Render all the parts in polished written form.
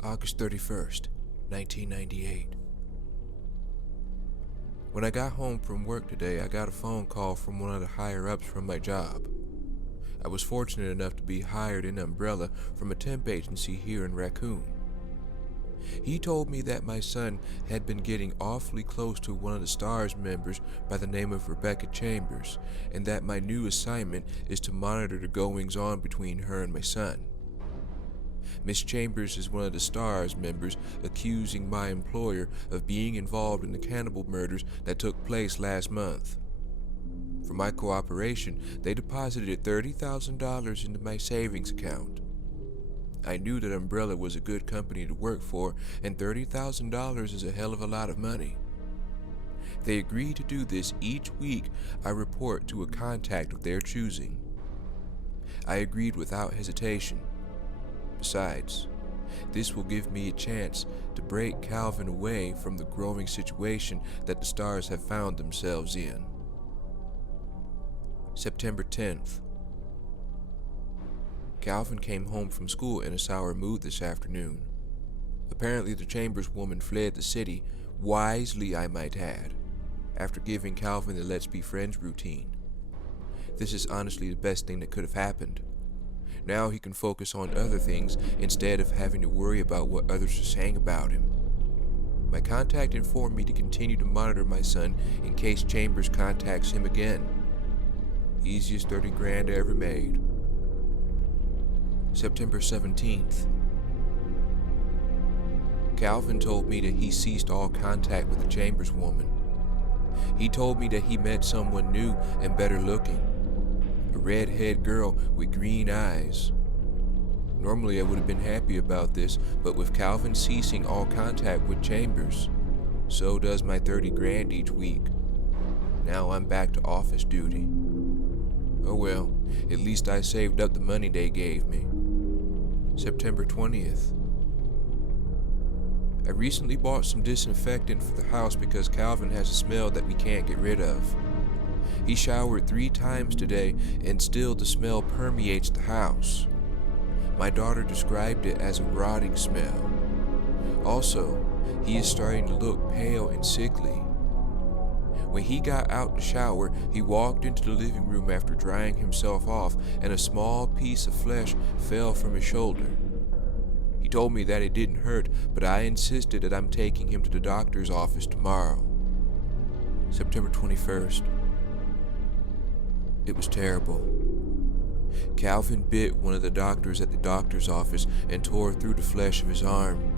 August 31st, 1998. When I got home from work today, I got a phone call from one of the higher-ups from my job. I was fortunate enough to be hired in Umbrella from a temp agency here in Raccoon. He told me that my son had been getting awfully close to one of the STARS members by the name of Rebecca Chambers, and that my new assignment is to monitor the goings-on between her and my son. Miss Chambers is one of the STARS members accusing my employer of being involved in the cannibal murders that took place last month. For my cooperation, they deposited $30,000 into my savings account. I knew that Umbrella was a good company to work for, and $30,000 is a hell of a lot of money. They agreed to do this each week. I report to a contact of their choosing. I agreed without hesitation. Besides, this will give me a chance to break Calvin away from the growing situation that the STARS have found themselves in. September 10th. Calvin came home from school in a sour mood this afternoon. Apparently the Chambers woman fled the city, wisely I might add, after giving Calvin the let's be friends routine. This is honestly the best thing that could have happened. Now he can focus on other things instead of having to worry about what others are saying about him. My contact informed me to continue to monitor my son in case Chambers contacts him again. Easiest 30 grand I ever made. September 17th. Calvin told me that he ceased all contact with the Chambers woman. He told me that he met someone new and better looking. A red-haired girl with green eyes. Normally I would have been happy about this, but with Calvin ceasing all contact with Chambers, so does my 30 grand each week. Now I'm back to office duty. Oh well, at least I saved up the money they gave me. September 20th. I recently bought some disinfectant for the house because Calvin has a smell that we can't get rid of. He showered 3 times today and still the smell permeates the house. My daughter described it as a rotting smell. Also, he is starting to look pale and sickly. When he got out the shower, he walked into the living room after drying himself off, and a small piece of flesh fell from his shoulder. He told me that it didn't hurt, but I insisted that I'm taking him to the doctor's office tomorrow. September 21st. It was terrible. Calvin bit one of the doctors at the doctor's office and tore through the flesh of his arm.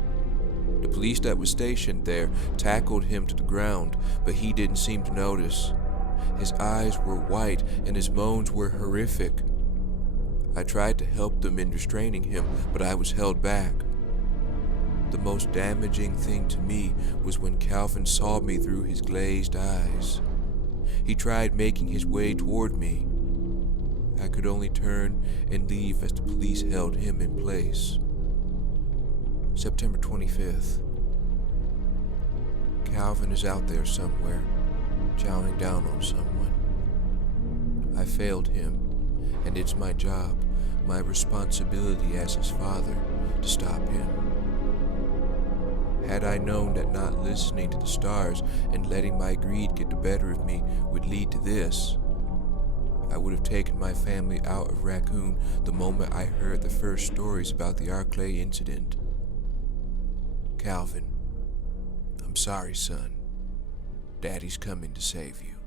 The police that was stationed there tackled him to the ground, but he didn't seem to notice. His eyes were white and his moans were horrific. I tried to help them in restraining him, but I was held back. The most damaging thing to me was when Calvin saw me through his glazed eyes. He tried making his way toward me. I could only turn and leave as the police held him in place. September 25th. Calvin is out there somewhere, chowing down on someone. I failed him, and it's my job, my responsibility as his father, to stop him. Had I known that not listening to the STARS and letting my greed get the better of me would lead to this, I would have taken my family out of Raccoon the moment I heard the first stories about the Arclay incident. Calvin, I'm sorry, son. Daddy's coming to save you.